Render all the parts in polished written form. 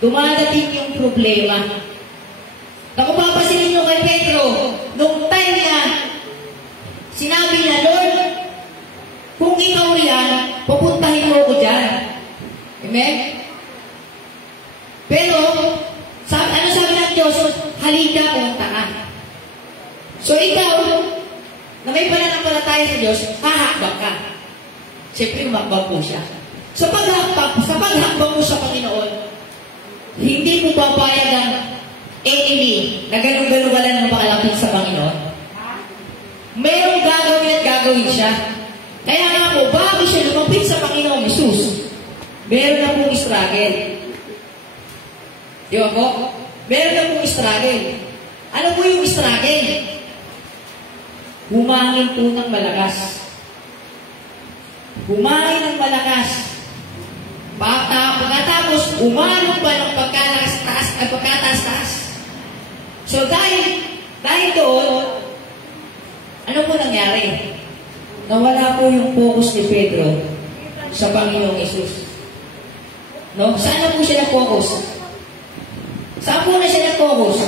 dumadating yung problema. Na kung papasilin nyo kay Pedro, nung time niya, sinabi niya, Lord, kung ikaw yan, pupuntahin mo ko dyan. Amen? Pero, ano sabi ng Diyos? Halika, punta ka. So ikaw, na may pananampalataya sa Diyos, hahakbang ka. Siyempre, umakbang po siya. Sa paghakbang mo sa Panginoon, hindi mo papayag ang enemy na ganun-ganugalan ng pakalapit sa Panginoon. Mayroong gagawin at gagawin siya. Kaya nga po, bago siya lumapit sa Panginoon Jesus, meron na pong struggle. Di ba po? Meron na pong struggle. Ano po yung struggle? Humangin po ng malakas. Humangin ng malakas. Pagkatapos, umanong pa ng pagkataas-taas. So, dahil doon, ano po nangyari? Nawala po yung focus ni Pedro sa Panginoong Yesus. No? Saan na po siya na-focus? Saan po na siya na-focus?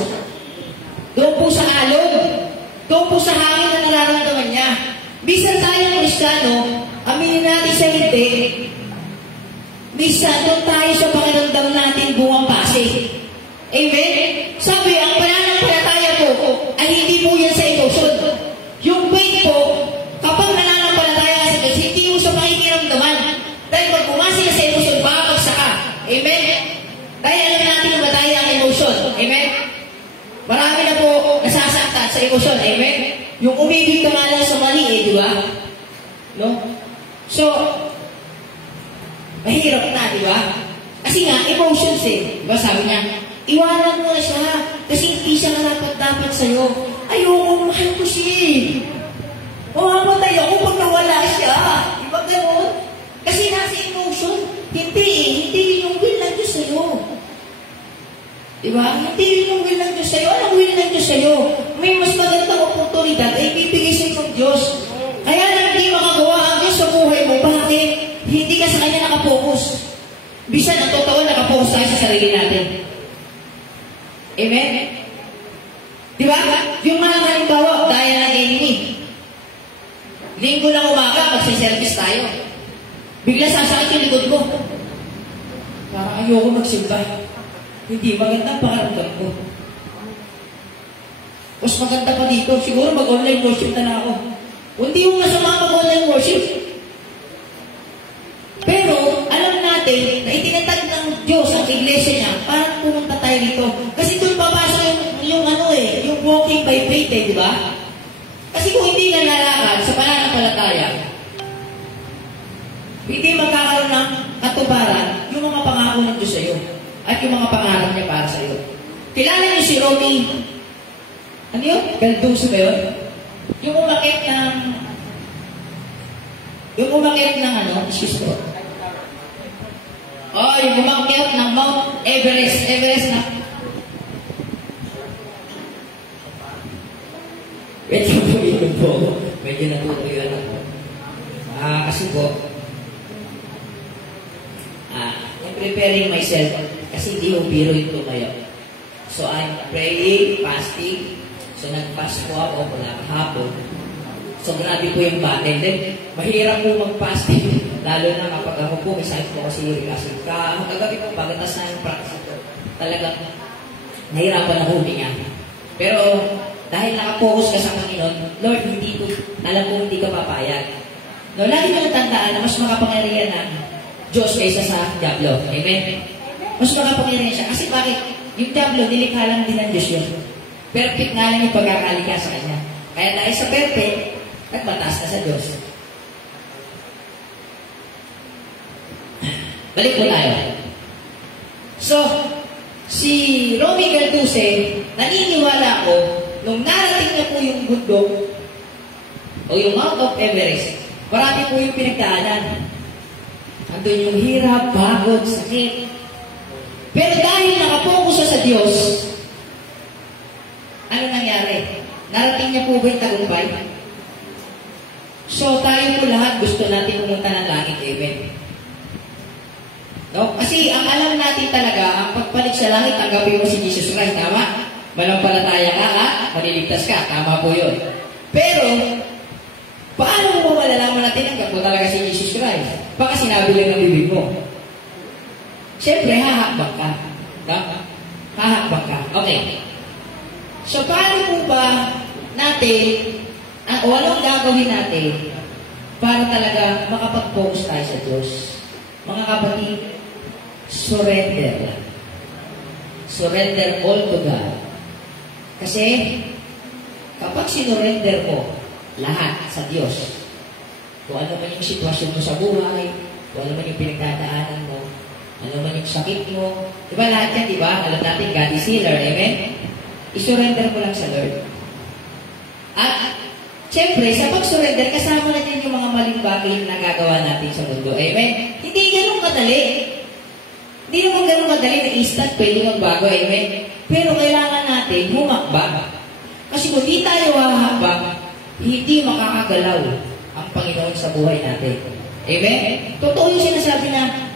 Doon po sa alon. Doon po sa hangin na nararamdaman niya. Bisan tayong Kristiyano, aminin natin sa hindi, bisan doon tayo sa pakiramdam natin buwang pasi. Amen? Sabi, ang pananampalataya po ay hindi po yan sa emotion. Yung faith po, kapag nananampalataya ka sa Diyos, hindi mo sa pakikiramdaman. Dahil pag bumasi ka sa emotion, makakagsa ka. Amen? Dahil alam natin yung bataya ang emotion. Amen? Marami na po nasasaktan sa emotion. Amen? Yung umibig ka nga lang sa mali, di ba? No? So, mahirap na, di ba? Kasi nga, emotions diba sabi niya, iwanan mo na siya kasi hindi siya dapat sa'yo. Ayoko, mahal ko siya. Mamatay ako pag nawala siya. Diba gano'n? Kasi nasa emotion. Hindi yung will ng Diyos sa'yo. Diba? Hindi yung will ng Diyos sa'yo. Anong will ng Diyos sa'yo? May mas magandang oportunidad ay bibigay sa'yo ng Diyos. Kaya lang hindi makagawa ang Diyos sa buhay mo. Bakit? Hindi ka sa Kanya nakapokus. Bisan ang totoo nakapokus tayo sa sarili natin. Amen? Diba? Yung mga halimbawa, dahil ng enemy. Linggo na umaga, magsiservice tayo. Bigla sasakit yung likod mo. Parang ayoko magsimba. Hindi maganda pakaramdam ko. Mas maganda pa dito. Siguro mag-online worship na ako. Hindi yung masama mag-online worship. Pero, alam natin na itinatag ng Diyos ang iglesia niya para pumunta tayo dito. Kasi doon papasok yung walking by faith, di ba? Kasi kung hindi ka lalakad sa pananampalataya, hindi magkakaroon ng katuparan yung mga pangako ng Diyos sa iyo at yung mga pangarap niya para sa iyo. Kilala niyo si Romy, ano yun? Galduso ba yun? Yung umakit ng excuse mo. Yung umakit ng Mount Everest. Everest na. Medyo po. Medyo natutuyo na po. Kasi po, I'm preparing myself kasi hindi yung biro yung tumayo. So, I'm praying, fasting. So, nag-fast po ako mula kahapon. So, grabe po yung battle. Then, mahirap po mag-fasting. Lalo na kapag ako po, may sakit po kasi uric acid. Kagabi po, pagkatas na yung practice ito, talagang nahirapan na huminga. Pero, dahil nakapokus ka sa Panginoon, Lord, alam ko hindi ka papayag. No, lagi mo natandaan na mas makapangyarihan ng Diyos kaysa sa Diablo. Amen? Mas makapangyarihan siya. Kasi bakit? Yung Diablo, nilikha lang din ng Diyos yun. Perfect nga lang yung pagkakalika sa Kanya. Kaya dahil sa perfect, nagbatas na sa Diyos. Balik po tayo. So, si Romy Galduse, naniniwala ko, nung narating na po yung bundok, o yung Mount of Everest, marami po yung pinagdaanan. Andun yung hirap, pagod, sakit. Pero dahil nakapokus siya sa Diyos, ano nangyari? Narating niya po ba yung tagumpay? So, tayo po lahat gusto natin pumunta ng langit, amen. No? Kasi ang alam natin talaga, ang pagpalit sa langit, tanggapin mo si Jesus Christ, tama? Malampalataya ka, maliligtas ka, tama po yun. Pero, paano mo malalaman natin ang mo talaga si Jesus Christ? Baka sinabi lang ng bibig mo. Siyempre, hahakbang ka. No? Hahakbang ka. Okay. So, paano po ba natin, o anong gagawin natin para talaga makapag-focus tayo sa Diyos? Mga kapatid, surrender. Surrender all to God. Kasi, kapag sinurrender mo lahat sa Diyos, kung ano man yung sitwasyon mo sa buhay, kung ano man yung pinagdadaanan mo, ano man yung sakit mo, diba lahat yan, diba? Alam natin, God is healer, amen? I-surrender mo lang sa Lord. At, siyempre, sa pag-surrender, kasama na din yung mga maling bagay na nagagawa natin sa mundo. Amen? Hindi ganun kadali. Hindi naman ganun kadali na instant pwede magbago. Amen? Pero kailangan natin humakbang. Kasi kung di tayo hahakbang, hindi makakagalaw ang Panginoon sa buhay natin. Amen? Totoo yung sinasabi na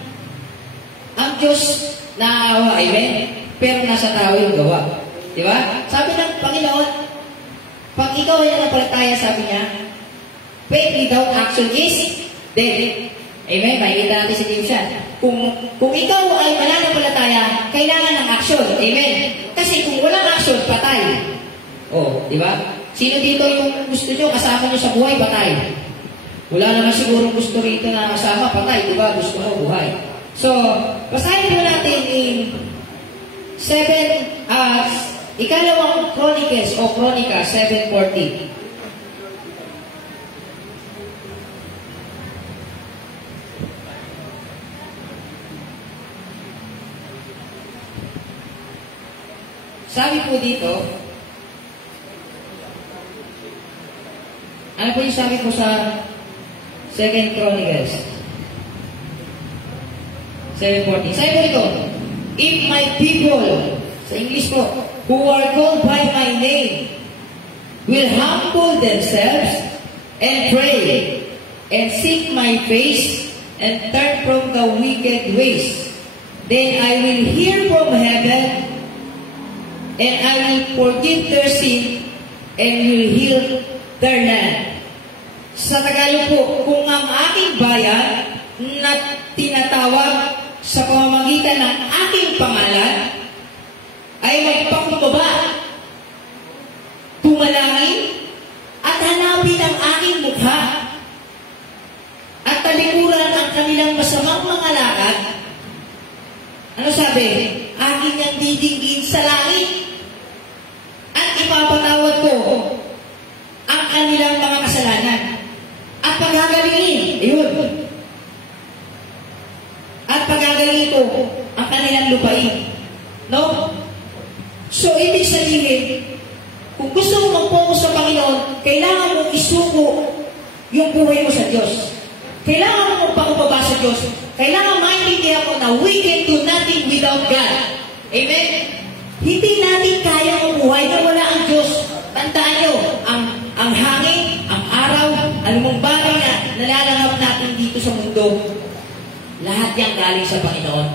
ang Diyos naawa. Amen? Pero nasa tao yung gawa. Diba? Sabi ng Panginoon, pag ikaw ay nanampalataya, sabi niya, faith without action is dead. Amen? Makikita natin sa Division. Kung ikaw ay mananampalataya, kailangan ng action. Amen? Kasi kung walang action, patay. Oh, di ba? Sino dito yung gusto nyo, kasama nyo sa buhay, patay. Wala naman siguro gusto rito na kasama, patay. Di ba? Gusto mo, buhay. So, basahin po natin in 2 Chronicles o Chronica 7:40. Sabi po dito, ano po yung sabi po sa 2 Chronicles 7:40? Sabi po ito, if my people, sa English po, who are called by my name, will humble themselves and pray, and seek my face, and turn from the wicked ways, then I will hear from heaven, and I will forgive their sin, and will heal their land. Sa Tagalog po, kung ang aking bayan na tinatawag sa pamamagitan ng aking pangalan ay magpakumbaba, tumalangin, at hanapin ang aking mukha, at talikuran ang kanilang masamang mga lakad, ano sabi? Akin niyang didinggin sa langit, at ipapatawad ko ang kanilang mga kasalanan, at pagagalingin, ayun, at pagagalingin ko ang kanilang lupain. No? So, ibig sabihin, kung gusto mo mag-focus sa Panginoon, kailangan mong isuko yung buhay mo sa Diyos. Kailangan mo magpakubaba sa Diyos. Kailangan maintindihan mo na we can do nothing without God. Amen? Hindi natin kaya mabuhay na wala ang Diyos. Tandaan nyo, ang hangin, ang araw, anumang bagay na nalalanghap natin dito sa mundo, lahat yan galing sa Panginoon.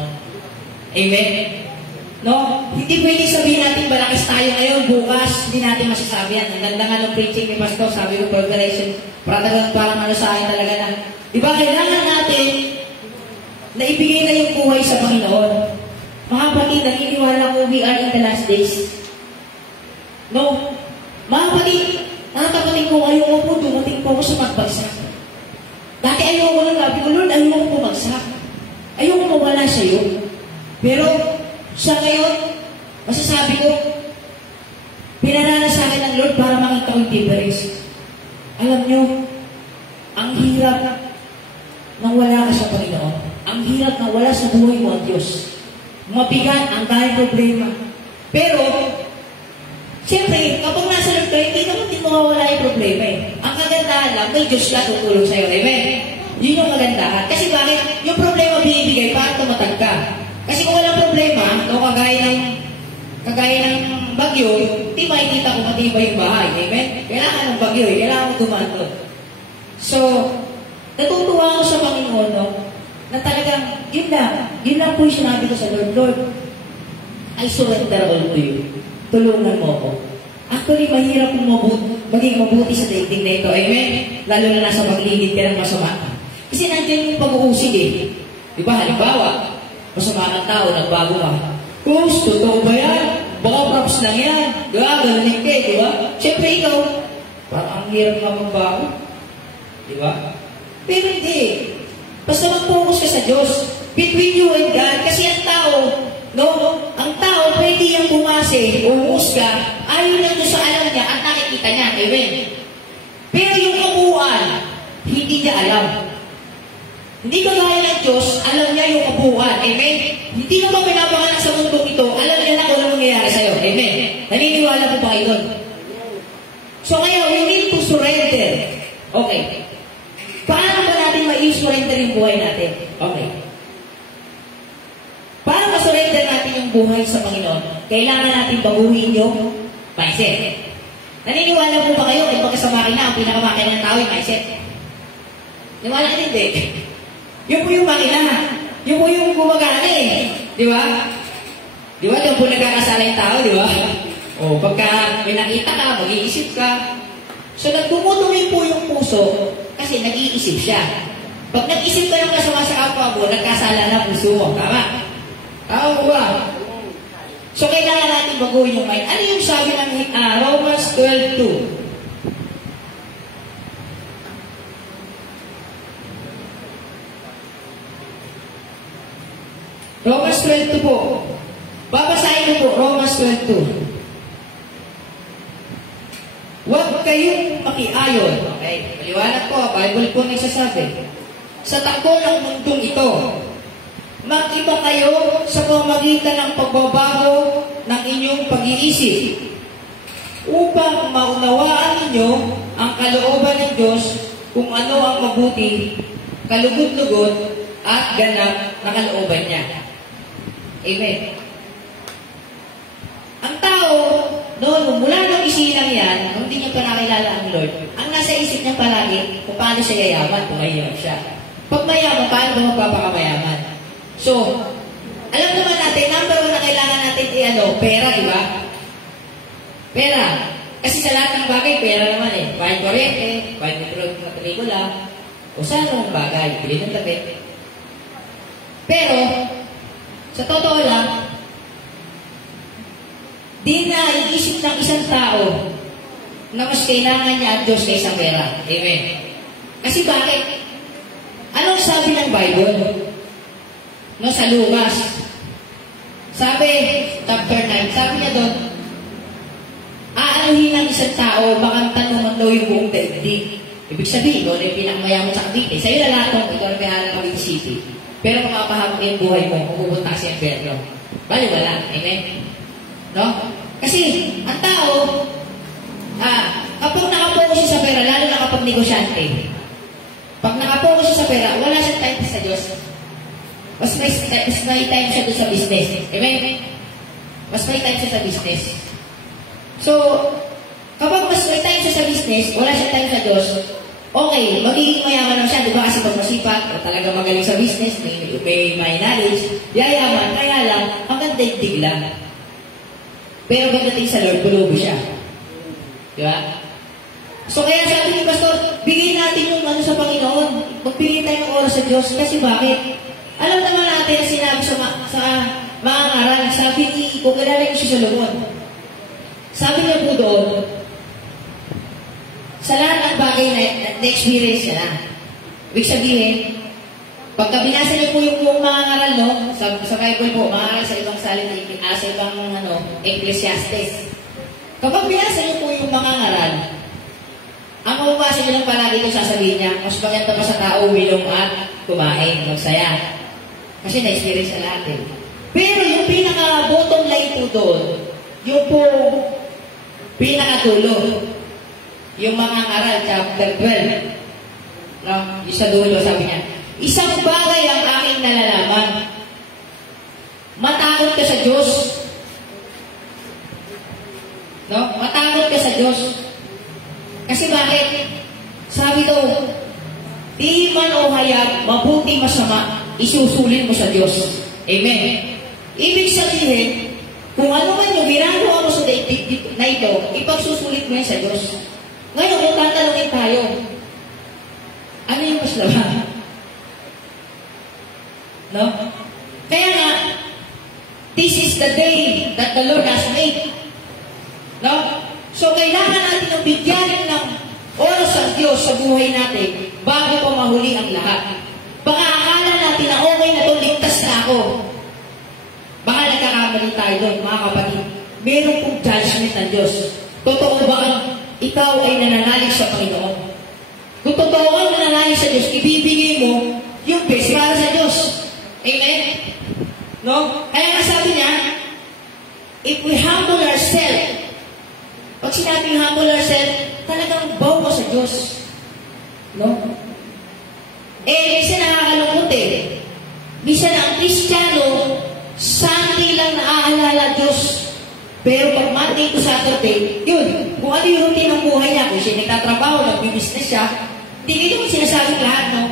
Amen? No? Hindi pwedeng sabihin natin malakas tayo ngayon, bukas, hindi natin masasabi yan. Ang ganda nga ng preaching ni Pastor, sabi ko, progression, parang ano sa akin talaga na, di ba, kailangan natin na ibigay na yung buhay sa Panginoon. Mga kapatid, naniniwala ko, we are in the last days. No? Mga kapatid, nakakapating ko, ayaw po, dumating po ako sa pagbagsak. Dati ayaw ko lang, sabi ko, Lord, ayaw ko bumagsak. Ayaw ko mawala sa iyo. Pero, sa ngayon, masasabi ko, pinarana sa akin ng Lord para makita ko yung difference. Alam nyo, ang hirap nang wala ka sa Panginoon. Ang hirap nang wala sa buhay mo ang Diyos. Mabigat ang dahil problema. Pero, siyempre, kapag nasa Lord ka, hindi naman din mawawala yung problema eh. Ang kagandahan lang, may Diyos lang tutulong sa'yo. Amen? Yun yung kagandahan. Kasi bakit? Yung problema binibigay para tumatag ka. Kasi kung walang problema, no, kagaya ng bagyo, di makikita kung matibay yung bahay. Amen? Kailangan ng bagyo, kailangan mo dumato. So, natutuwa ako sa Panginoon, no, na talagang, yun lang, Yun lang po yung sinabi ko sa Lord, Lord, I surrender all to you. Tulungan mo ako. Actually, mahirap maging mabuti sa dating na ito. Amen? Lalo na nasa maglilid ka ng masama. Kasi nandiyan yung pag-uusig eh. Di ba? Halimbawa, masama ng tao, nagbago ka. Kus, totoo ba yan? Baka props lang yan. Di ba? Ganunin ka eh, di ba? Siyempre ikaw, parang ang hirap na magbago. Di ba? Pero hindi. Basta mag-focus ka sa Diyos. Between you and God. Kasi ang tao, no? Ang tao, pwede yung bumase, umusga, ayaw lang doon sa alam niya at nakikita niya. Amen? Pero yung kabuuan, hindi niya alam. Hindi ka gaya ng Diyos, alam niya yung kabuuan. Amen? Hindi ka ba pinapanganak sa mundong ito, alam niya na kung ano nangyayari sa'yo. Amen? Naniniwala po ba kayo doon? So kaya, we need to surrender. Okay. Paano ba natin ma-surrender yung buhay natin? Okay. Para ma-surrender natin yung buhay sa Panginoon, kailangan natin baguhin yung mindset. Naniniwala po ba kayo, ay pagka sa makina, ang pinakamakina ng tao yung mindset? Niwala ka hindi. Yun po yung makina. Yun po yung gumagana eh. Di ba? Di ba? Doon po nagkakasala yung tao, di ba? O, pagka may nakita ka, mag-iisip ka. So, nagtumutumi po yung puso kasi nag-iisip siya. Pag nag-isip ka ng kasama sa kapwa mo, nagkasala na puso mo. Tama? Tama po ba? So, kailangan natin baguhin yung mind. Ano yung sabi ng Romans 12:2? Romans 12:2 po. Babasahin ko po, Romans 12:2. Huwag kayong makiayon. Okay? Maliwanag po, Bible po nagsasabi. Sa takbo ng mundong ito, mag-iba kayo sa pamamagitan ng pagbabago ng inyong pag-iisip upang maunawaan ninyo ang kalooban ng Diyos kung ano ang mabuti, kalugod-lugod, at ganap na kalooban niya. Amen. Ang tao, noon, mula nung isilang yan, nung hindi niya pa nakilala ang Lord, ang nasa isip niya palagi, kung paano siya yayaman, kung mahirap siya. Pag mayaman, paano ba magpapakamayaman? So, alam naman natin, number one na kailangan natin pera, di ba? Pera. Kasi sa lahat ng bagay, pera naman eh. Bayad kuryente, bayad matrikula, o sa anong bagay, bili ng damit. Pero, sa totoo lang, di na iisip ng isang tao na mas kailangan niya ang Diyos kaysa pera. Amen. Kasi bakit? Anong sabi ng Bible? No, sa Lucas. Sabi, chapter 9, sabi niya doon, aanuhin ng isang tao, baka tanungan daw yung buong daigdig. Ibig sabihin, ikaw na yung pinakamayaman sa Cavite. Sa'yo na lahat ito na pinahal ng Cavite City. Pero kung mapahamon yung buhay mo, kung pupunta siya ang perno. Bali, wala. Amen? No? Kasi, ang tao, kapag nakapokus siya sa pera, lalo na kapag negosyante, pag nakapokus siya sa pera, wala siyang time sa Diyos. Mas may time siya doon sa business. Amen? Mas may time siya sa business. So, kapag mas may time siya sa business, wala siyang time sa Diyos, okay, magiging mayaman lang siya, di ba? Kasi pag masipag, o talaga magaling sa business, may knowledge, yayaman, kaya lang, hanggang daigdig lang. Pero pagdating sa Lord, bulubo siya. Di ba? So kaya sabi ni Pastor, bigay natin yung sa Panginoon. Magbigay tayo ng oras sa Diyos. Kasi bakit? Alam naman natin na sinabi sa mga ngaral, sabi ni, kung kilala niyo si Solomon, sabi niya po doon, sa lahat ng bagay na-experience niya na. Ibig sabihin, pagka binasa niyo po yung mga ngaral, no? Sa Bible po, maaari sa ibang salita, sa ibang Ecclesiastes. Kapag binasa niyo po yung mga ngaral, ang mababasa niyo lang palagi ito sasabihin niya, mas maganda pa sa tao, wilong at kumain, magsaya. Kasi na-experience na natin. Pero yung pinaka-bottom line po doon, yung po pinaka-tulo, yung mga ngaral, chapter 12, no? Yung sa dulo, sabi niya, isang bagay ang aking nalalaman. Matakot ka sa Diyos. No? Matakot ka sa Diyos. Kasi bakit? Sabi daw, di man o hayag, mabuti masama, isusulin mo sa Diyos. Amen. Ibig sabihin, kung ano man yung ginagawa mo sa daigdig na ito, ipagsusulit mo yan sa Diyos. Ngayon, kung tatanungin tayo, ano yung mas laban? No? Kaya nga, this is the day that the Lord has made. No? So, kailangan natin ang bigyan ng oras ang Diyos sa buhay natin bago pa mahuli ang lahat. Baka akala natin na okay na ito, ligtas na ako. Baka nagkakamali tayo doon, mga kapatid. Meron pong judgment ng Diyos. Totoo ba ikaw ay nananalig sa Panginoon? Kung totoo kang nananalig sa Diyos, ibibigay mo yung best para sa Diyos. Amen? No? Kaya nga sabi niya, if we humble ourselves, pag sinabing humble ourselves, talagang bow ko sa Diyos. No? Minsan nakakalungkot eh. Minsan ang Kristiyano, Sunday lang naaalala Diyos. Pero pag Monday to Saturday, yun, kung ano yung routine ng buhay niya, kung siya nagtatrabaho, nagbibusiness siya, hindi ito sinasabi lahat, no?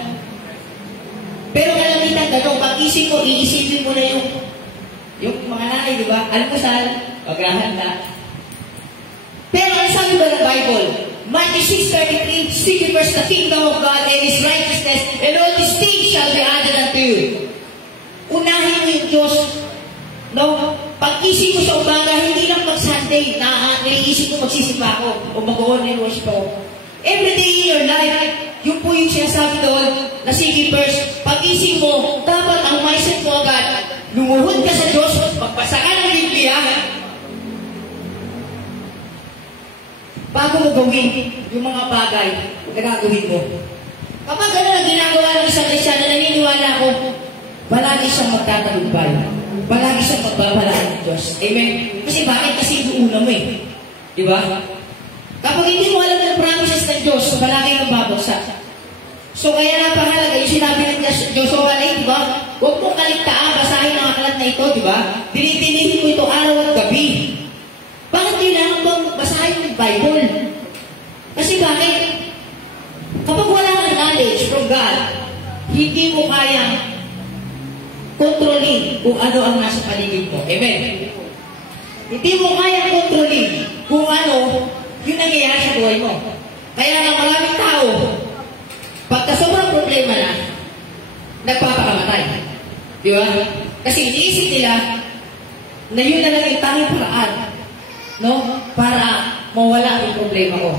Pero kalamitan gano'n, pag-isip mo, iisipin mo na yung mga nanay, di ba? Almusal, paghahanda. Pero ano sabi ba ng Bible? Matthew 6:33, seek ye first the kingdom of God and His righteousness, and all these things shall be added unto you. Unahin mo yung Diyos. No? Pag-isip mo sa umaga, hindi lang mag-Sunday na naiisip mo magsisipa ako o mag-online worship ako. Every day in your life, yun po yung sinasabi doon na sige first, pag-isip mo, dapat ang mindset mo agad, lumuhod ka sa Diyos, magbasa ka ng Biblia, bago mo gawin yung mga bagay na gagawin mo. Kapag gano'n ang ginagawa ng isang Kristyano, naniniwala ako, palagi siyang magtatagumpay. Palagi siyang magbabalak ng Diyos. Amen? Kasi bakit? Kasi inuuna mo eh. Di ba? Kapag hindi mo alam ng promises ng Diyos, palagi kang babagsak. So kaya napahalaga yung sinabi ng Joshua 8, di ba? Huwag mong kaligtaan, basahin ang aklat na ito, di ba? Dinitinihin mo ito araw at gabi. Bakit kailangan mong basahin yung Bible? Kasi bakit? Kapag wala kang knowledge from God, hindi mo kayang kontrolin kung ano ang nasa paligid mo. Amen? Hindi mo kayang kontrolin kung ano yung nangyayari sa buhay mo. Kaya nga maraming tao, pagka sobrang problema na, nagpapakamatay. Di ba? Kasi iniisip nila na yun na lang yung tanging paraan, no? Para mawala yung problema ko.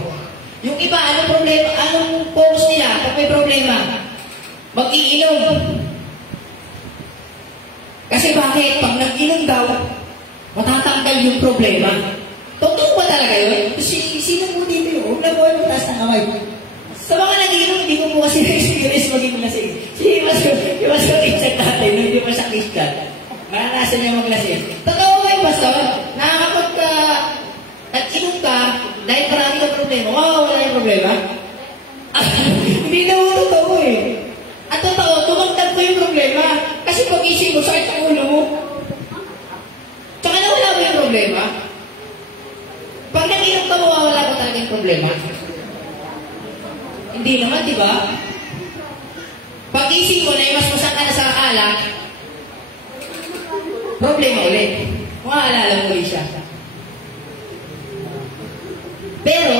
Yung iba, anong problema? Anong focus nila pag may problema? Mag-iinom. Kasi bakit? Pag nag-inom daw, matatanggal yung problema. Totoo ba talaga yun? Sino mo dito yun? Huwag na buhay mo taas ng kamay. Sa mga nag-inom, hindi ko po kasi experience maging lasing. Si Mas Christian natin, hindi pa siya Christian. Maranasan niya maglasing. Totoo ba yung pastor? Nakakapag nag-inom ka, dahil marami ka problema, wala yung problema? Hindi na mo totoo eh. At totoo, tumagdag ko yung problema. Kasi pag-isip mo, sakit ang ulo mo. Tsaka nawala mo yung problema. Pag nag-inom ka, mawawala ko talaga yung problema. Hindi naman, di ba? Pag-isip mo na imasmasan ka na sa alak, problema ulit. Makaalala mo ulit siya. Pero,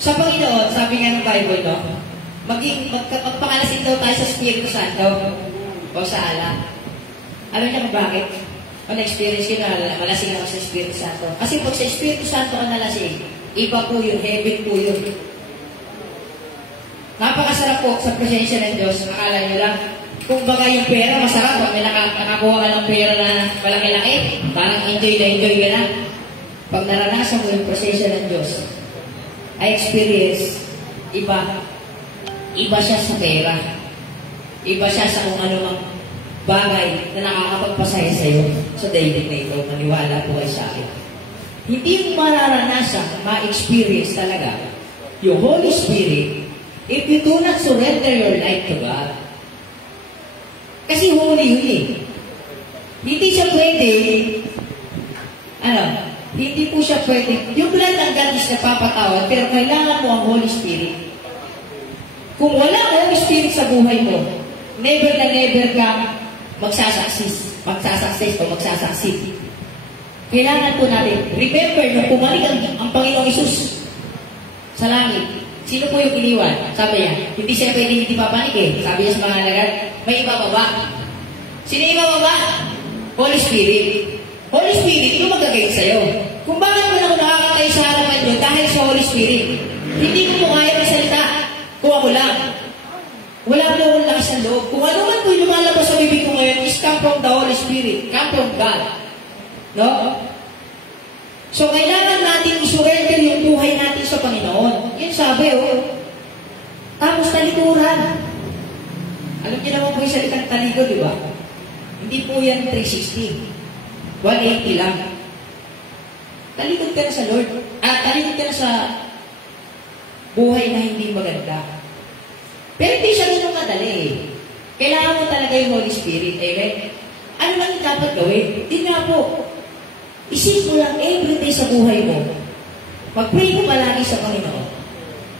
sa Panginoon, sabi nga ng Bible, no? Magpakalasin daw tayo sa Espiritu Santo o sa alak. Alam niya kung bakit? Na-experience ko na malasing ako sa Espiritu Santo. Kasi pag sa Espiritu Santo ka nalasing, iba po yun, heaven po yun. Napakasarap po sa presensya ng Diyos. Akala nyo lang, kung baga yung pera, masarap. Pag may nakakuha ka ng pera na malaki-laki, parang enjoy na enjoy ka na. Pag naranasan mo yung presensya ng Diyos, I experience, iba. Iba siya sa pera. Iba siya sa kung ano mang bagay na nakakapagpasaya sa iyo sa daily na ito. Maniwala po kayo sa akin. Hindi mo mararanasan, ma-experience talaga yung Holy Spirit if you do not surrender your life to God. Kasi holy yun eh. Hindi siya pwede, hindi po siya pwede. Yung blood ng God is napapatawad, pero kailangan mo ang Holy Spirit. Kung wala Holy Spirit sa buhay mo, never na never ka magsasucceed o magsasucceed. Kailangan po natin, remember, nung pumalik ang Panginoong Isus sa langit, sino po yung iniwan? Sabi niya, hindi siya pwede hindi papanik eh. Sabi niya sa mga alagad, may ibababa. Sino ibababa? Holy Spirit. Holy Spirit, yung magagayad sa'yo. Kung bakit mo na ako nakakatay sa harapan nyo dahil sa Holy Spirit, hindi ko po kaya magsalita kung ako lang. Wala po akong lakas ng loob. Kung ano man po yung lumalabas sa bibig ko ngayon is come from the Holy Spirit, come from God. No? So, kailangan natin isurrender yung buhay natin sa Panginoon. Yun sabi, tapos talikuran. Alam niyo naman po yung salitang talikod, di ba? Hindi po yan 360. 180 lang. Talikod ka na sa Lord. Talikod ka na sa buhay na hindi maganda. Pero hindi siya ganun kadali eh. Kailangan mo talaga yung Holy Spirit. Amen? Ano lang yung dapat gawin? Hindi nga po. Isip mo lang everyday sa buhay mo. Mag-pray mo palagi sa Panginoon.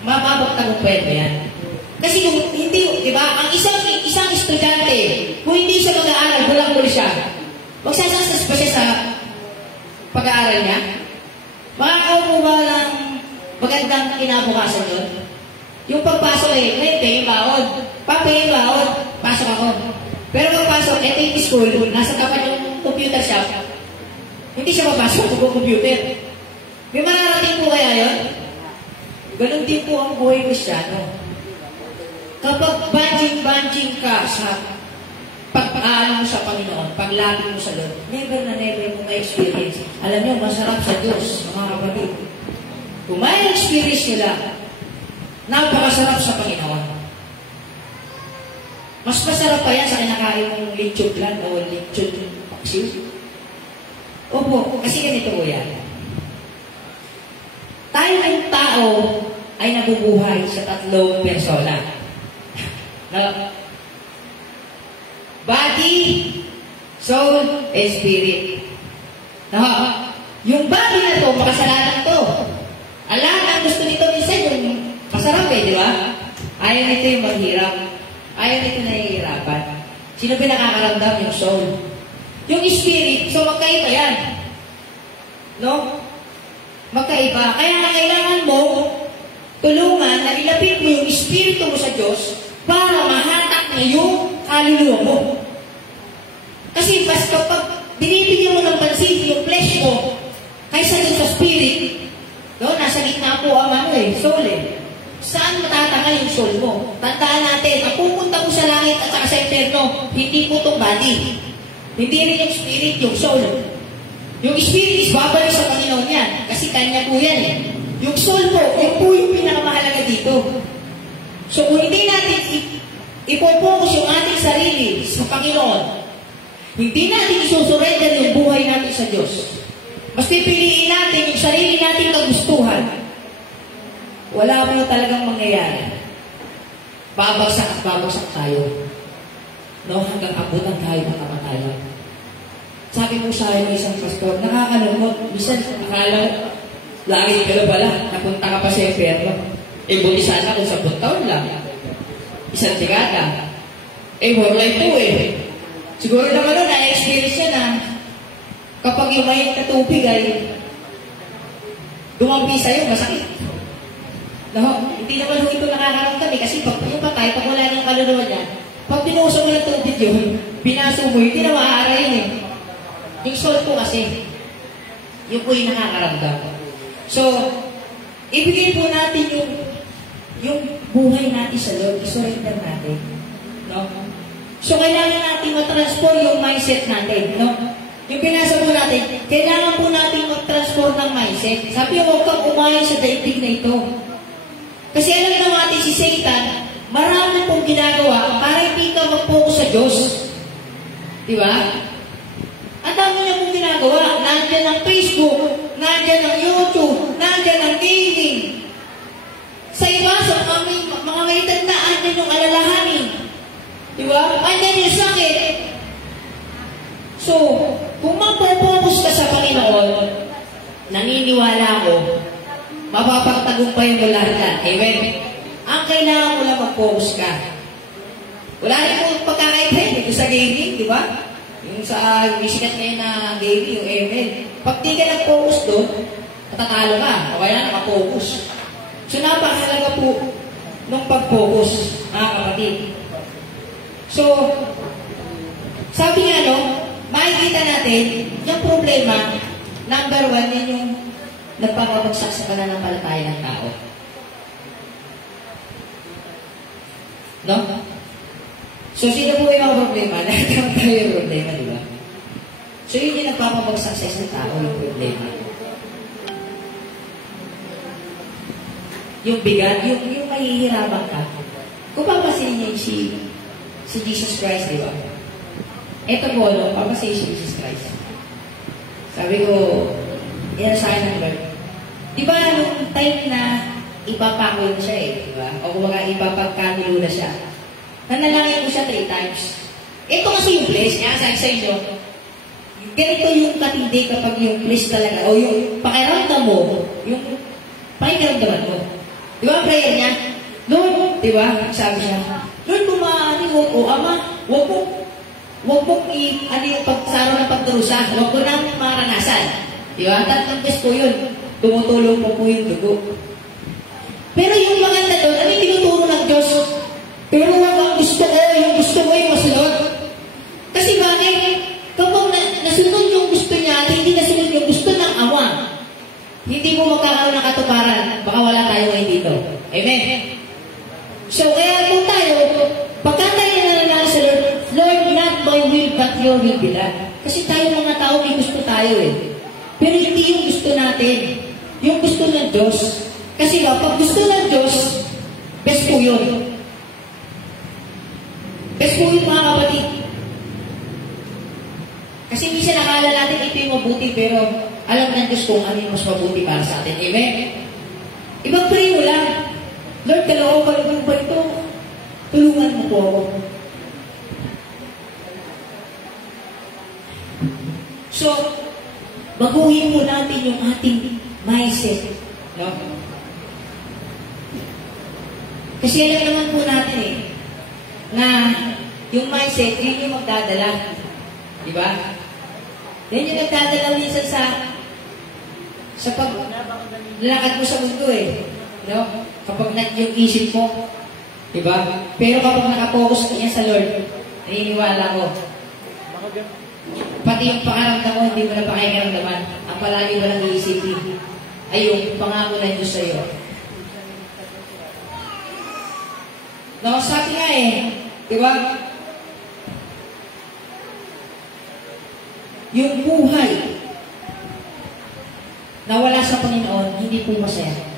Mababagtagumpayan mo yan. Kasi kung hindi, di ba, ang isang estudyante, kung hindi siya mag-aaral, bulang-bul siya, magsasasas pa siya sa pag-aaral niya? Makakaw mo ba ng magandang kinabukasan yun? Yung pagpasok may pay bawod. Papay bawod, pasok ako. Pero pagpasok, yung school, nasa tapat yung computer shop, hindi siya mapasok kung computer. May mararating po kaya yun? Ganun din po ang buhay Kristiyano. Kapag banjing ka sa pag-aalam mo sa Panginoon, paglapit mo sa Lord, never na never mo may experience. Alam niyo, masarap sa Diyos, mga kapatid. Kung may experience nila, napakasarap sa Panginoon. Mas masarap pa yan sa kinakain mong lechon lang o lechon paksiw. Opo, kasi ganito po yan. Tayo ng tao ay nabubuhay sa tatlong persona. Body, soul, and spirit. Yung body na to, makasalanan to. Alam, ang gusto nito minsan yung masarap di ba? Ayaw nito yung maghirap. Ayaw nito nahihirapan. Sino ba nakakaramdam? Yung soul. Yung spirit, so magkaiba yan. No? Magkaiba. Kaya na kailangan mo tulungan na ilapit mo yung espiritu mo sa Diyos para mahatak niya yung kaluluwa mo. Kasi mas kapag binibigyan mo ng pansin yung flesh mo kaysa dun sa spirit, no? Nasa gitna po ang soul Saan matatanga yung soul mo? Tandaan natin, ang pupunta mo sa langit at saka sa impyerno, hindi po itong body. Hindi rin yung spirit, yung soul. Yung spirit is babalik sa Panginoon yan. Kasi kanya po yan Yung soul po, yung po yung pinakamahalaga dito. So kung hindi natin ipopokus yung ating sarili sa Panginoon, hindi natin isusurrender yung buhay natin sa Diyos. Mas pipiliin natin yung sarili nating kagustuhan. Wala mo talagang mangyayari. Babagsak at babagsak tayo. No, hanggang abutan tayo ng kamatayan. Sabi mo sa akin ng isang pastor, nakakalungkot. Minsan, akala langit ka na pala, napunta ka pa sa impyerno. Buti sana kung 10 taon lang. Isang dekada. More life po Siguro naman na-experience niya na kapag yung may katubig ay dumampi sa'yo, masakit. No? Hindi naman ito nakakaramdam kasi pag yung patay, pag wala ng kaluluwa niya, pag pinuso mo ng tubig yun, binaso mo, hindi na maaara yun Yung soul po kasi, yung po yung nakakaramdam. So, ibigay po natin yung buhay natin sa Lord, isurrender natin. No? So, kailangan natin matransform yung mindset natin. No? Yung pinasa po natin, kailangan po natin mag-transform ng mindset. Sabi ko, huwag kang umayon sa daigdig na ito. Kasi alam naman natin si Satan, marami pong ginagawa para hindi ka mag-focus sa Diyos. Di ba? Ang dami niya pong ginagawa. Nandiyan ang Facebook, nandiyan ang YouTube, nandiyan ang gaming. Sa iba, sa mga may tandaan, andyan yung alalahanin. Di ba? Andyan yung sakit. So, kung mag-focus ka sa Panginoon, naniniwala ako, mapapagtagumpayan mo lahat yan. Amen? Ang kailangan mo lang mag-focus ka. Wala rin po pagkakaitay dito sa gaming, di ba? Yung sa sikat ngayon na gaming, yung ML. Pag di ka nag-focus doon, matatalo ka. O kaya naka-focus. So, napakahalaga po nung pag-focus, mga kapatid. So, sabi nga, no, makikita natin, yung problema, number 1, yan yung nagpapabagsak sa pananampalataya ng tao. No? So, sino po yung mga problema? Lahat naman tayo yung problema, di ba? So, yun yung nagpapabagsak sa isang tao, yung problema. Yung bigat, yung mahihirapan ka. Kung papasin niya si Jesus Christ, di ba? Ito po, no, papasin si Jesus Christ. Sabi ko, yan sa akin ng Lord. Di ba, nung time na ipapako na siya di ba? O kung mga ipapagkamilo na siya. Nanalangin ko siya 3 times. Ito kasi yung place, kaya sabi sa inyo, ganito yung katindi kapag yung place talaga, o yung pakiramdam mo, yung pakiramdaman mo. Di ba, prayer niya? Lord, di ba, sabi siya, Lord, kumaani, o Ama, wag mo yung pagsaro ng pagdurusa, wag ko nang maranasan. Di ba? 3 beses po yun. Tumutulong po yung dugo. Pero yung maganda doon, ano yung tinuturo ng Diyos? Pero wag ang gusto ko, yung gusto mo yung masunod. Kasi bakit? Kapag nasunod yung gusto niya, at hindi nasunod yung gusto ng Ama, hindi mo magkakaroon ng katuparan. Baka wala tayo ngayon dito. Amen? So, kaya kung tayo, pagka tayo nananang sa Lord, Lord, not my will, but your will be done. Kasi tayo mga tao, may gusto tayo Pero hindi yung gusto natin. Yung gusto ng Diyos. Kasi pag gusto ng Diyos, best po yun. Best po yun, mga kapatid. Kasi minsan nakala natin ito yung mabuti, pero alam ng Diyos kung ano yung mas mabuti para sa atin. Amen? Ibang pray mo lang. Lord, kalooban mo ba ito? Tulungan mo po ako. So, baguhin mo natin yung ating mindset. No? Kasi alam naman po natin na yung mindset, yun yung magdadala. Di ba? Yan yung nagdadala minsan sa paglalakad mo sa mundo No? Kapag yung isip mo, di ba? Pero kapag nakapokus ka niya sa Lord, naniniwala ko, pati yung pakaramdam mo, hindi mo na pakikiramdaman. Ang palagi mo lang iisipin ay yung pangako ng Diyos sa'yo. No, sabi nga di ba? Yung buhay na wala sa Panginoon, hindi po masaya.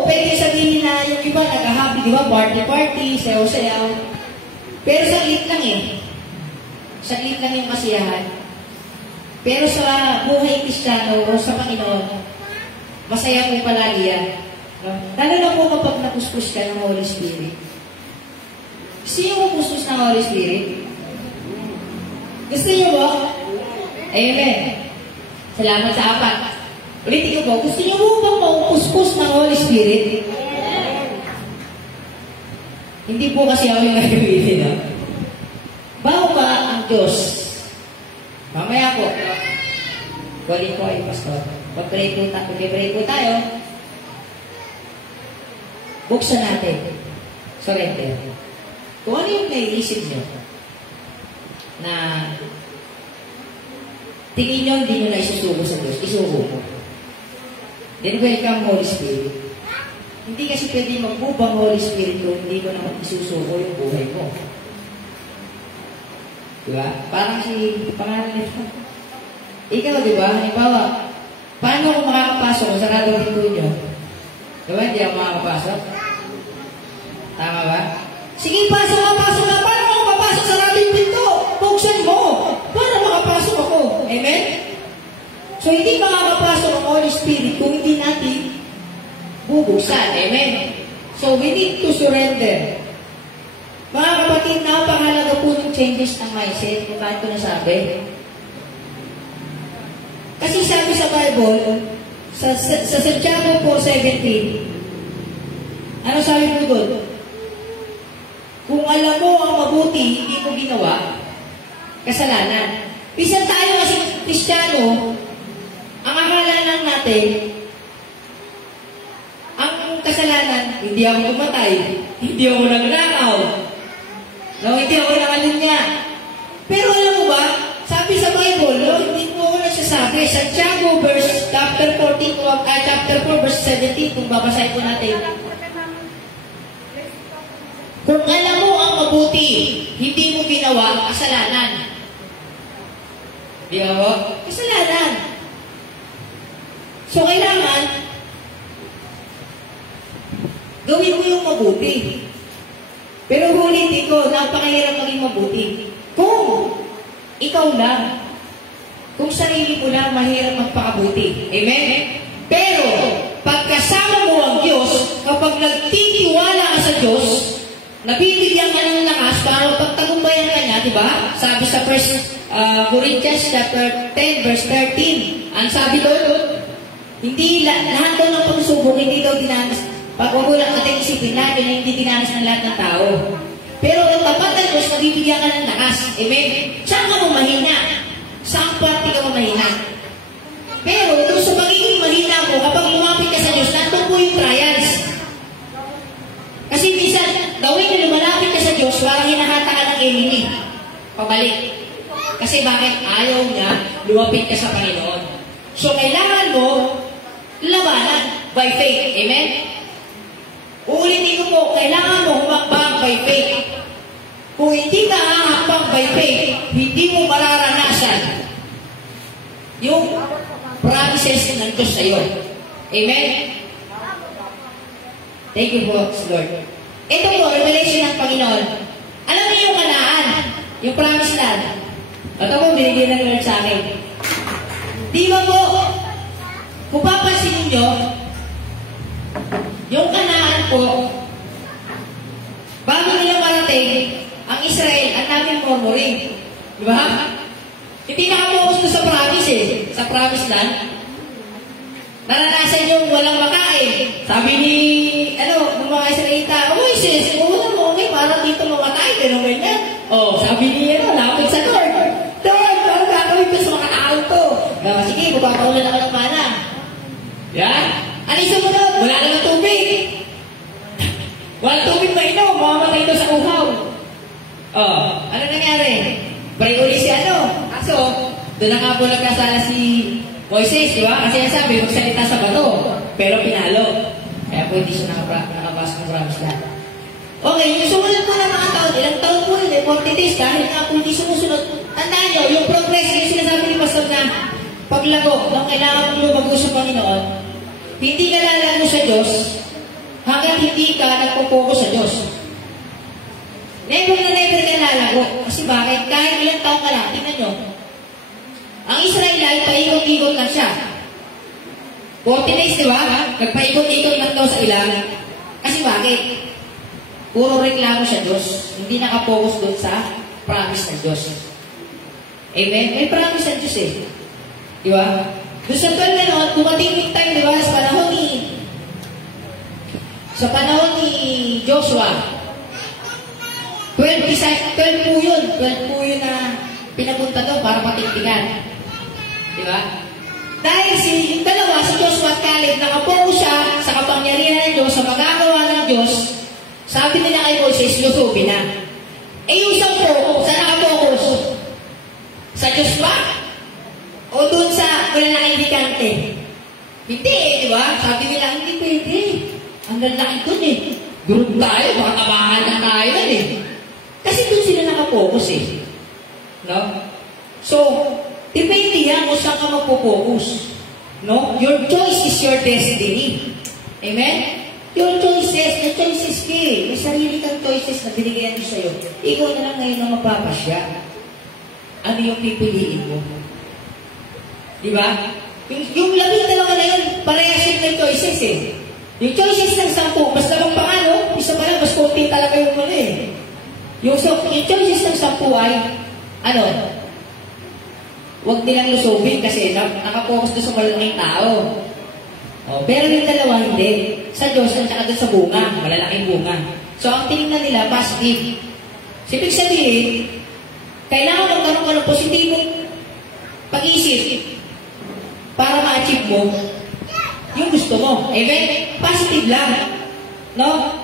Pwede sabihin na yung iba nag-happy, di ba? Party, sayaw-sayaw. Pero saglit lang Saglit lang yung kasiyahan. Pero sa buhay Kristiyano o sa Panginoon, masaya po palagi yan. No? Lalo na po kapag napuskus ka ng Holy Spirit. Gusto niyo mo puskus ng Holy Spirit? Gusto niyo ba? Amen. Salamat sa 4. Ulitin ko po, gusto niyo mo bang maupuspos ng Holy Spirit? Hindi po kasi ako yung nagawin, Bago ba ang Diyos? Mamaya po, balik po ay pastor. Pag-pray po tayo, buksan natin. Surrender. Kung ano yung naiisip nyo na tingin nyo hindi nyo na isusuko sa Diyos, isuko mo. Then welcome Holy Spirit. Hindi kasi pwede magbubang Holy Spirit kung hindi ko naman isusuko yung buhay mo. Diba? Parang si pangalan nito. Ikaw, diba? Halimbawa, paano ako makakapasok kung sarado ang pinto nyo? Diba? Hindi ako makakapasok? Tama ba? Sige, pasok ka. Paano ako papasok sarado yung pinto? Buksan mo. Para makapasok ako. Amen? So, hindi makakapasok ang Holy Spirit kung hindi natin bubuksan. Amen? So, we need to surrender. Mga kapatid, napakahalaga po ng changes ng mindset. Kung bakit ko nasabi? Kasi sabi sa Bible, Sa Santiago 4:17, ano sabi mo doon? Kung alam mo ang mabuti, hindi mo ginawa, kasalanan. Bisan tayo kasi Kristiyano, ang akala lang natin, ang kasalanan, hindi ako pumatay, hindi ako nagnakaw, hindi ako nakalunya. Pero alam mo ba, sabi sa Bible, hindi mo ako nagsasabi, Santiago chapter 4 verse 17, kung babasahin ko natin. Kung alam mo ang mabuti, hindi mo ginawa, kasalanan. Di ba mo? Kasalanan. So, kailangan, gawin mo yung mabuti. Pero ulitin ko, napakahirap maging mabuti. Kung ikaw lang, kung sarili mo lang, mahirap magpakabuti. Amen? Pero, pagkasama mo ang Diyos, kapag nagtitiwala ka sa Diyos, nabibigyan ka ng lakas para pagtagumpayan ka niya, di ba? Sabi sa 1 Corinthians chapter 10, verse 13, ang sabi doon, hindi lahat daw ng pagsubok, hindi daw dinanas. Pag walang ating isipin natin na hindi dinanas ng lahat ng tao. Pero ang tapat ng Diyos, nabibigyan ka ng lakas. Amen? Saan ka mo mahina? Saan parte ka mo mahina? Pero kung sa pagiging mahina mo, kapag lumapit ka sa Diyos, nandun po yung trials. Kasi minsan, gawin na lumalapit ka sa Diyos, parang hinahata ka ng enemy. Pabalik. Kasi bakit ayaw niya lumapit ka sa Panginoon? So, kailangan mo labanan by faith. Amen? Uulitin ko po, kailangan mo humakbang by faith. Kung hindi ka hahakbang by faith, hindi mo mararanasan yung promises ng Diyos sa iyo. Amen? Thank you po, Lord. Ito po, revelation ng Panginoon. Alam niyo yung Kanaan, yung promised land. Ito po, binigyan ng Lord sa akin. Di ba po, kung papansin ninyo, yung Kanaan po, bago nila marating, ang Israel, ang daming murmuring. Di ba? Hindi nakapokus na sa promise sa promise land. Naranasan yung walang makain. Sabi ni, ng mga Israelita, Moises, muna mo, okay, parang dito mamatay, gano'n ganyan. Sabi ni, lapit sa Lord. Lord, parang gagawin ko sa mga tao to. Sige, magpapaulan ako ng mana. Yan. Alisan mo doon, wala na ng tubig. Walang tubig mainom, mamamatay ito sa uhaw. Ano nangyari? Pray uli si Kaso, doon na nga po nagkasala si Moises, di ba? Kasi yan sabi, magsalita sa bato, pero pinalo. Kaya po hindi siya nakabas ng promise land. Okay, yung sumunod po na mga taon, ilang taon po yun, 40 days, dahil nga po hindi sumusunod. Tandaan nyo, yung progress, yung sinasabi ni Pastor na paglago, nung kailangan mo lumago sa Panginoon, hindi ka lalago sa Diyos, hanggang hindi ka nagpo-focus sa Diyos. Never na never ka lalago. Kasi bakit? Kahit ilang taon ka lang, tingnan nyo. Ang Israelite, paikot-ikot lang siya. 40 days, di ba? Nagpaikot-ikot lang daw sa ilang. Kasi bakit? Puro reklamo sa Diyos. Hindi nakapokus doon sa promise ng Diyos. Amen? May promise ng Diyos eh. Di ba? Doon sa 12 na dumating yung time, di ba? Sa panahon ni Joshua, 12 po yun. 12 po yun na pinapunta doon para patigtigan. Di ba? Dahil yung dalawa, si Joshua at Caleb, nakapokus siya sa kapangyarihan ng Diyos, sa magagawa ng Diyos, sabi nila kay Moises, lusubi na. Yung isang po, saan nakapokus? Sa Diyos ba? O doon sa malalaking higante? Hindi di ba? Sabi nila, hindi pwede. Ang lalaki doon Group tayo, baka tabahan na tayo Kasi doon sila nakapokus No? So, depende yan kung saan ka magpo-focus. No? Your choice is your destiny. Amen? Your choices, the choices ka May sarili kang choices na binigyan nyo sa'yo. Ikaw na lang ngayon na mapapasya. Ano yung pipiliin mo? Diba? Yung 12 na yun, parehas yun ng choices Yung choices ng 10, basta bang pangano, isa pa lang, mas konti talaga yung Yung choices ng 10 ay, huwag nilang lusubin kasi nakapokus doon sa malaking tao. Oh, pero yung dalawa hindi. Sa Diyos at saka doon sa bunga, malalaking bunga. So, ang tinignan nila, positive. So, ibig sabihin, kailangan magkaroon ka ng positibong pag-iisip para ma-achieve mo yung gusto mo. Amen? Positive lang. No?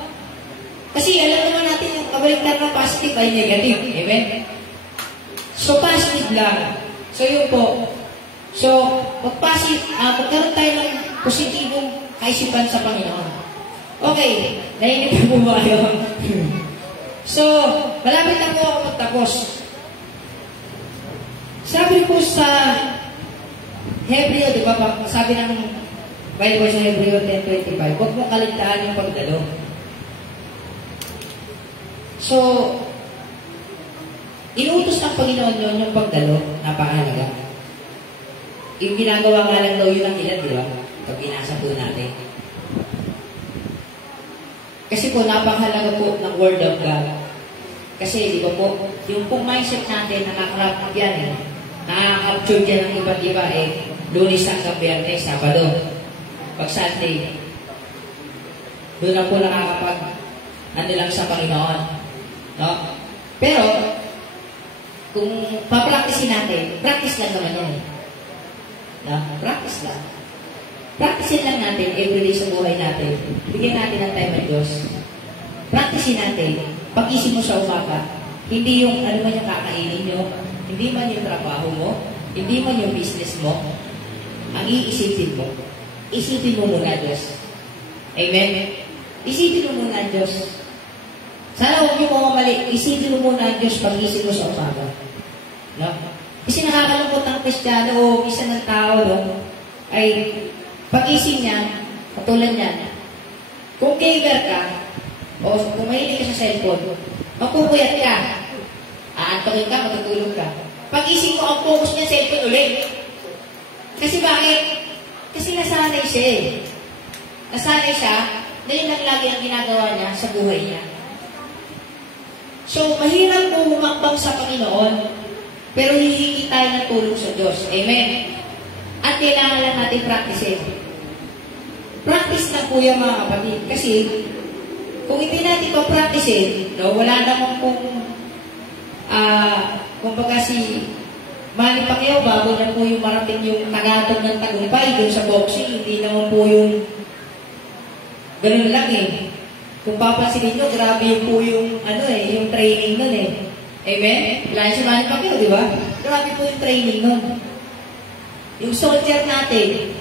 Kasi alam naman natin yung kabaligtad na positive ay negative. Amen? So, positive lang. So, yun po. So, magkaroon tayo ng positibong kaisipan sa Panginoon. Okay. Naiinip po ba kayo? So, malapit na po ako magtapos. Sabi po sa Hebreo, di ba? Sabi ng Bible sa Hebreo 10:25, huwag mo kaligtaan yung pagdalo. So, inutos ng Panginoon yun yung pagdalo, napakahalaga. Yung ginagawa nga lang daw yun ang ilan, di ba? Pag binasa po natin. Kasi po, napakahalaga po ng Word of God. Kasi, di ba po, yung pong mindset natin, nakakarap yan, nakaka-capture dyan ng iba't iba, Lunes hanggang Biyernes, Sabado. Pag Sunday, doon na po ano lang sa Panginoon. No? Pero, kung papracticein natin, practice lang naman yan. No? Practice lang. Practicein lang natin everyday sa buhay natin. Bigyan natin ng time ng Diyos. Practicein natin. Pag-isip mo sa umaga, hindi yung ano man yung kakainin nyo, hindi man yung trabaho mo, hindi man yung business mo, ang iisipin mo. Isipin mo muna Diyos. Amen? Isipin mo muna Diyos. Sana huwag niyo mo mamali. Isipin mo muna ang Diyos pag-isip mo sa umaga. No? Kasi nakakalungkot ang Kristiyano o isa ng tao, no? Ay pag-isip niya, katulad niya, kung gamer ka, o kung mahilig ka sa cellphone, mapupuyat ka, aantokin ka, matutulog ka. Pag-isip mo, ang focus niya cellphone ulit. Kasi bakit? Kasi nasanay siya eh. Nasanay siya na yun lang lagi ang ginagawa niya sa buhay niya. So, mahirap po humakbang sa Panginoon, pero hihingi tayo ng tulong sa Diyos. Amen? At kailangan lang natin practice. Practice na po yan mga kapatid. Kasi, kung hindi natin pa-practice, no, wala naman kumbaga si Manny Pacquiao, bago na po yung marating yung tagatog ng tagumpay doon sa boxing, hindi naman po yung ganun lang eh. Kung papansinin nyo, grabe po yung yung training nun eh. Amen? Wala si Manny Pacquiao, di ba? Grabe po yung training nun. Yung soldier natin,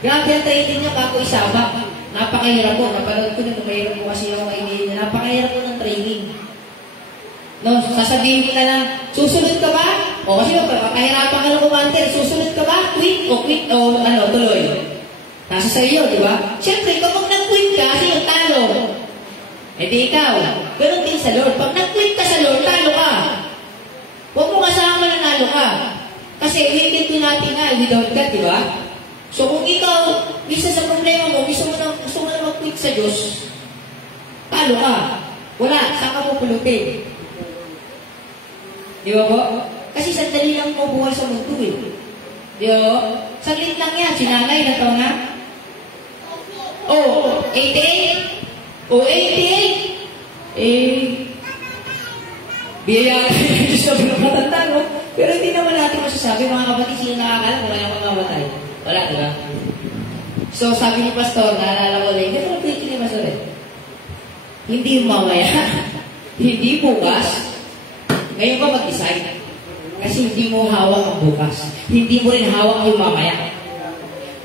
grabe ang training niya bago isabak. Napakahirap po. Napanood ko na mayroon po kasi yung kaibigan niya. Napakahirap po ng training. No, sasabihin ko na lang, susunod ka ba? O kasi papahirapan ka ng kumanter, susunod ka ba? Quit o tuloy. Nasa sa iyo, di ba? Siyempre, kapag nag-quit ka, sino talo? Di ikaw. Ganun din sa Lord. Pag nag-quit ka sa Lord, talo ka. Huwag mo kasama na nalo ka. Kasi wicked din natin nga, without God, di ba? So kung ikaw, isa sa problema mo, gusto mo na mag-quit sa Diyos, talo ka. Wala, saan ka pupulutin? Di ba po? Kasi sandali lang mo buhay sa mundo eh. Di ba po? Saglit lang yan. Sinanay na to na? 88? 88? Biyaya ka sa pinapatanda, no? Pero hindi naman natin masasabi, mga kapatid, sino nakakala kung kaya mamamatay? Wala, di ba? So, sabi ni Pastor, naalala ko lang, ito ang preaching ni Pastor eh. Hindi mamaya, hindi bukas, ngayon ka mag-decide. Kasi hindi mo hawak ang bukas. Hindi mo rin hawak yung mamaya.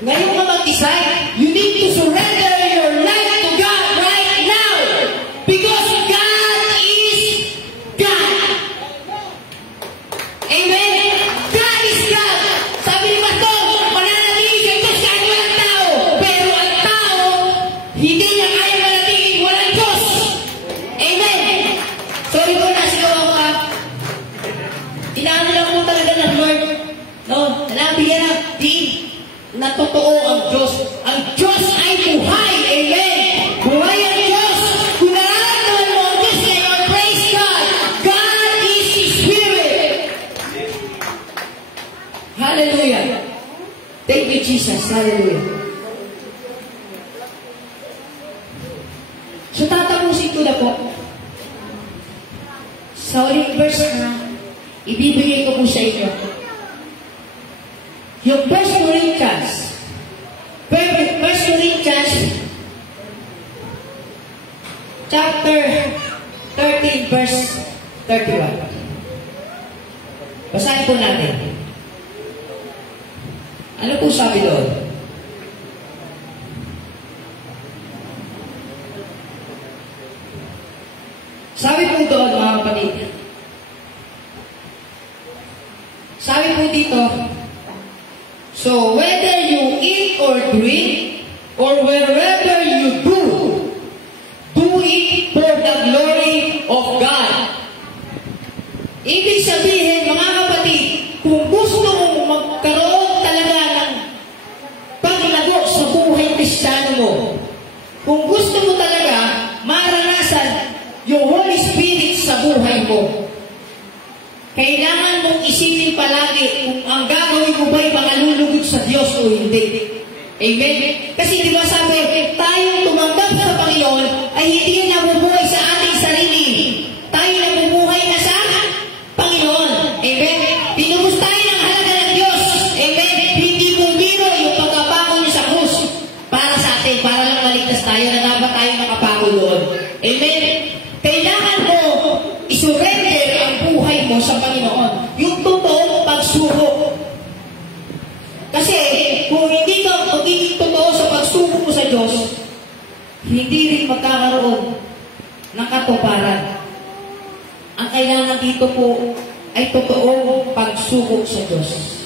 Ngayon ka mag-decide, you need to surrender your life to God right now. Because God is God. Amen? God is God. Sabi ni Pastor, mananatili sa Diyos kahit walang tao. Pero ang tao, hindi niya kaya manatili walang Diyos. Amen? Sorry ko na sigaw ako ha. Inaano lang po talaga ng Lord. No? Nabigyan na na totoo ang Diyos. Ang Diyos ay buhay. Amen? Buhay ang Diyos. Kung nararamdaman mo ang Diyos ngayon, praise God. God is His Spirit. Hallelujah. Thank you, Jesus. Hallelujah. Sa uling verse na, ibibigay ko po sa inyo. Yung 1 Corinthians, chapter 13, verse 31. Basahin po natin. Ano po sabi doon? Sabi po doon, mga kapatid. Sabi po dito, so whether you eat or drink, or wherever you do it for the glory of God. Ibig sabihin, mga kapatid, kung gusto mong magkaroon talaga ng paglago sa buhay Kristiyano mo, kung gusto mo talaga maranasan yung Holy Spirit sa buhay mo, kailangan mong isipin palagi kung ang gagawin mo ba'y makalulugod sa Diyos o hindi. Amen? Kasi di ba sabi, tayong tumanggap sa Panginoon ay hindi nabubuhay sa ating sarili. Tayo nabubuhay na sa Panginoon. Amen? Pinubos tayo ng halaga ng Diyos. Amen? Hindi mo biro yung pagkapako niyo sa krus para sa atin, para lang maligtas tayo na dapat tayo makapako doon. Amen? Kailangan mo isurrender ang buhay mo sa Panginoon. Yung totoong pagsuko. Kasi kung hindi ka magiging totoo sa pagsuko mo sa Diyos, hindi rin magkakaroon ng katuparan. Ang kailangan dito po ay totoong pagsuko sa Diyos.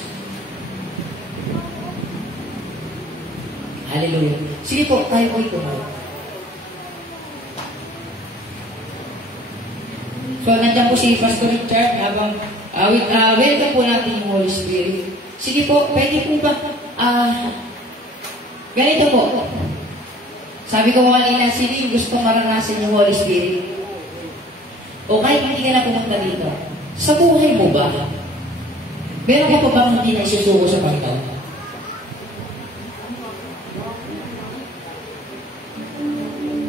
Hallelujah. Sige po, tayo po ito. So, nandiyan po si Pastor Richard habang welcome po natin yung Holy Spirit. Sige po, pwede po ba ganito po. Sabi ko kanina, sino yung gusto maranasan yung Holy Spirit? O kahit hindi ka na pumunta dito, sa buhay mo ba? Meron ka pa bang hindi na isusuko sa Panginoon?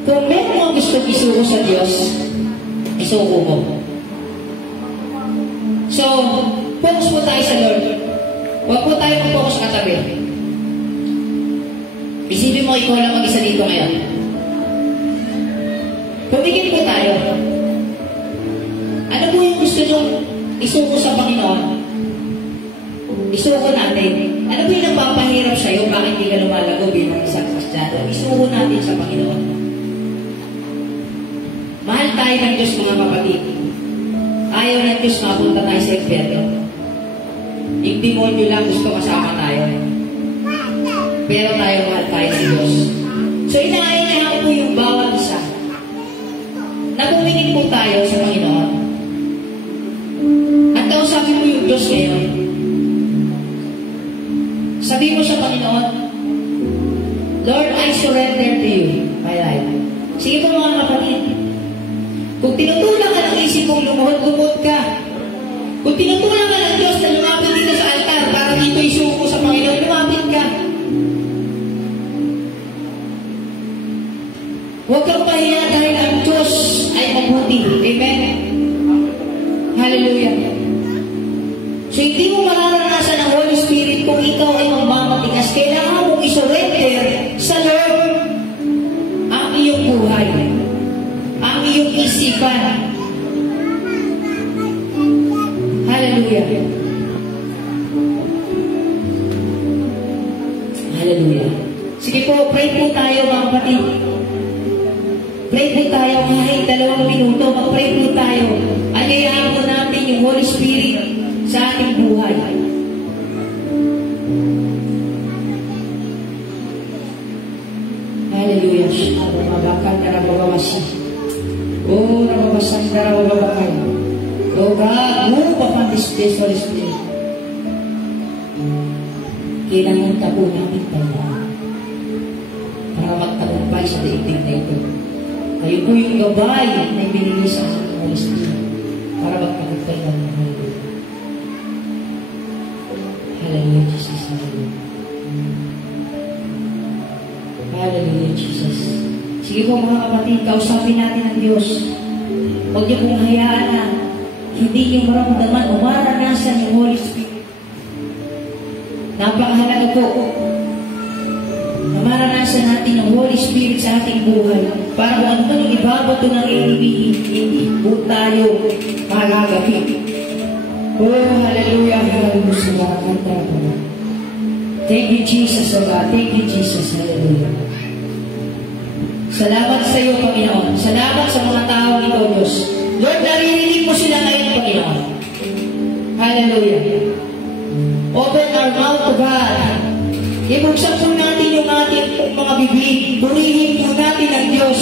Kung meron kang gusto isuko sa Diyos, isuko mo. So, focus po tayo sa Lord. Huwag po tayo mag-focus katabi. Isipin mo, ikaw lang mag-isa dito ngayon. Pumigil po tayo. Ano po yung gusto nyo isuko sa Panginoon? Isuko natin. Ano po yung nagpapahirap sa'yo? Bakit hindi ka lumalago bilang isang Kristiyano? Isuko natin sa Panginoon. Mahal tayo ng Diyos, mga kapatid. Ayaw ng Diyos mapunta tayo sa impyerno. Yung demonyo lang gusto kasama tayo. Pero tayo mahal tayo ng Diyos. So, inaayanahan po yung bawat isa na pumingin po tayo sa Panginoon. At kausapin mo yung Diyos ngayon. Sabi mo sa Panginoon, Lord, I surrender to you my life. Sige po mga kapatid. Kung tinutulak ka ng isip mong lumuhod ka. Kung tinutulak ka ng Diyos na lumapit dito sa altar para dito isuko sa Panginoon, lumapit ka. Huwag kang pahiya dahil ang Diyos ay mabuti. Amen? Hallelujah. So, hindi mo mararanasan ang Holy Spirit kung ikaw ay magmamatigas. Kailangan mong isurrender sa Lord ang iyong buhay. Ang iyong isipan. Hallelujah. Hallelujah. Sige po, pray po tayo mga kapatid. Pray po tayo kahit 2 minuto. Mag-pray po tayo. Ayayahan po natin yung Holy Spirit sa ating buhay. Hallelujah. Mabakan na nababawasi. Oh, nababasan na nababakay. Oh God, move upon this place, Holy Spirit. Kailangan ka po namin tanda para magtagumpay sa daigdig na ito. Kayo po yung gabay na ibinigay sa ating Holy Spirit para magtagumpay na ng Hallelujah. Hallelujah, Jesus. Hallelujah, Jesus. Sige po mga kapatid, kausapin natin ang Diyos. Huwag niyo pong hayaan na hindi niyo maramdaman o maranasan yung Holy Spirit. Napakahalaga po na maranasan natin ang Holy Spirit sa ating buhay para kung ano man yung ibabato ng enemy, hindi po tayo magagabi. Oh, hallelujah, hallelujah. Thank you, Jesus, O God. Thank you, Jesus. Hallelujah. Salamat sa iyo, Panginoon. Salamat sa mga tao ito, Diyos. Lord, naririnig mo sila ngayon, Panginoon. Hallelujah. Open our mouth to God. Ibuksan po natin yung ating mga bibig. Purihin po natin ang Diyos.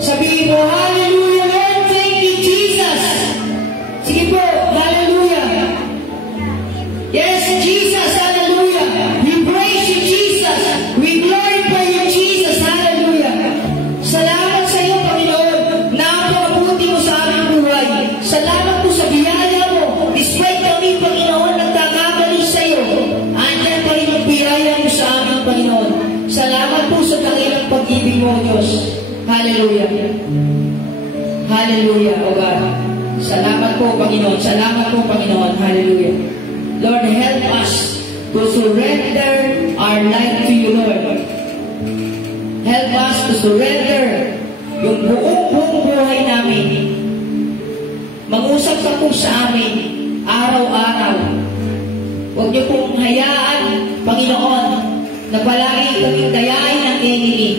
Sabihin mo, hallelujah, Lord. Thank you, Jesus. Sige po, hallelujah. Yes, Jesus, hallelujah. We praise you, Jesus. We glorify you, Jesus, hallelujah. Salamat sa iyo, Panginoon. Napakabuti mo sa aming buhay. Salamat po sa biyaya mo. Despite kami, Panginoon, nagkakabali sa iyo. Andyan pa rin ang biyaya mo sa aming Panginoon. Salamat po sa dakilang pag-ibig mo, Diyos. Hallelujah. Hallelujah, O God. Salamat po, Panginoon. Salamat po, Panginoon. Hallelujah. Lord, help us to surrender our life to you, Lord. Help us to surrender yung buong buhay namin. Mag-usap ka po sa amin araw-araw. Huwag niyo pong hayaan, Panginoon, na palagi kaming dayain ng enemy.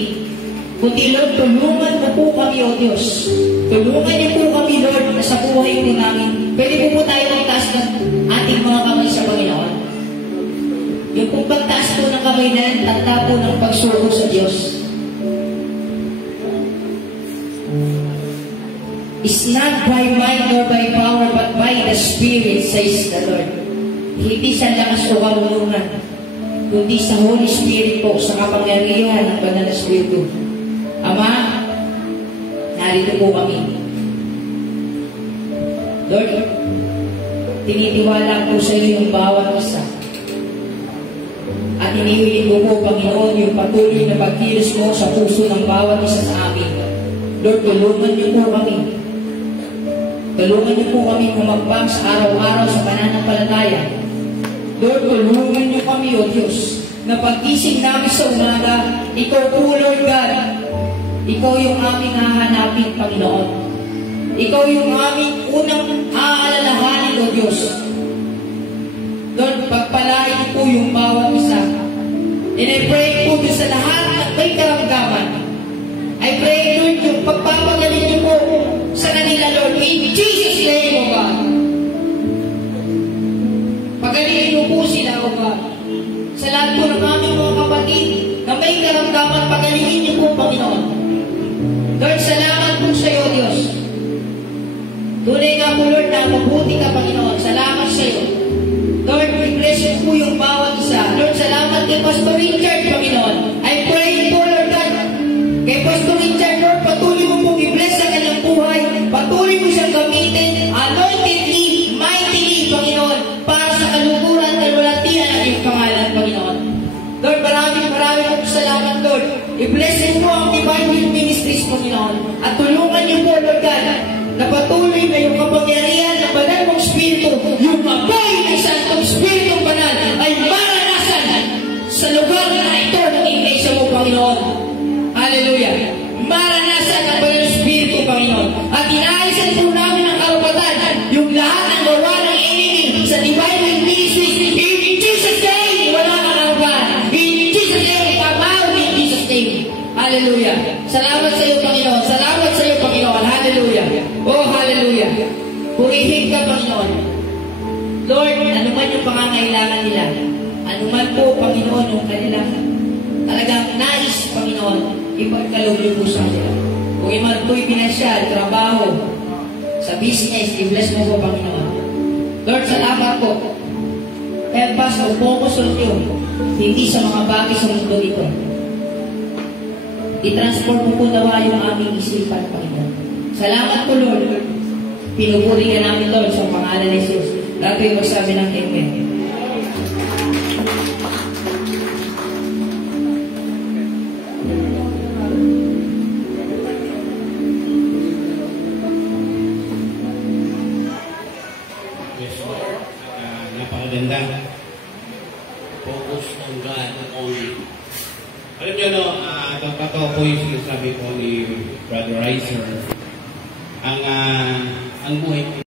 Kundi, Lord, tulungan mo po kami, O Diyos. Tulungan niyo po kami, Lord, na sa buhay po namin. Pwede po tayo magtaas ng ating mga kamay sa Panginoon. Yung pong pagtaas po ng kamay na yan, tanda po ng pagsuko sa Diyos. It's not by might nor by power, but by the Spirit, says the Lord. Hindi sa lakas o karunungan, kundi sa Holy Spirit po, sa kapangyarihan ng Banal na Espiritu. Ama, narito po kami. Lord, tinitiwala po sa iyo yung bawat isa. At inihiling mo po, Panginoon, yung patuloy na pagkilos mo sa puso ng bawat isa sa amin. Lord, tulungan niyo po kami. Tulungan niyo po kami humagpang sa araw-araw sa pananampalataya. Lord, tulungan niyo kami, O Diyos, na pag-ising namin sa umaga, ikaw po, Lord God, ikaw yung aming hahanapin, Panginoon. Ikaw yung aming unang aalalahanin, O Diyos. Lord, pagpalain niyo po yung bawat isa. And I pray po sa lahat ng may karamdaman. I pray, Lord, yung pagpapagaling niyo po sa kanila, Lord, in Jesus' name, O God. Pagalingin mo po sila, O God. Sa lahat po ng aming mga kapatid na may karamdaman, pagalingin niyo po, Panginoon. Lord, salamat po sa iyo, Diyos. Tunay nga po, Lord, na mabuti ka, Panginoon. Salamat sa iyo. Lord, i-bless po yung bawat isa. Lord, salamat kay Pastor Richard, Panginoon. I pray po, Lord God, kay Pastor Richard, Lord, patuloy mo pong i-bless sa kanyang buhay. Patuloy mo siyang gamitin, anointedly, mightily, Panginoon, para sa kalukuran at walatian ng iyong pangalan, Panginoon. Lord, maraming po salamat, Lord. I-bless mo ang Divine Will Ministries, Panginoon. At tulungan niyo po, Lord God, na patuloy na yung kapangyarihan ng banal mong Espiritu, yung apoy ng Santong Espiritu Banal ay maranasan sa lugar na ito ng iglesia mo, Panginoon. Hallelujah. Maranasan ang banal Espiritu, Panginoon. At inaalisan po namin ang karapatan, yung lahat ng gawa ng enemy sa Divine Will Ministries. In Jesus' name, wala kang karapatan. In Jesus' name, tamaw in Jesus' name. Hallelujah. Salamat sa iyo, Panginoon. Salamat sa iyo, Panginoon. Hallelujah. Oh, hallelujah. Purihin ka, Panginoon. Lord, ano man yung pangangailangan nila, ano man po, Panginoon, yung kanilang talagang nais, Panginoon, ipagkaloob niyo po sa kanila. Kung iman po'y pinasyal, trabaho, sa business, i-bless mo po, Panginoon. Lord, salamat po. Help us to focus on you, hindi sa mga bagay sa mundo ito. I-transform mo po nawa yung aming isipan, Panginoon. Salamat po, Lord. Pinupuri ka namin, Lord, sa pangalan ni Jesus. Lahat po yung magsabi ng Amen. napakaganda. Focus on God only. Alam nyo, no, totoo po yung sinasabi po ni Brother Riser. Ang buhay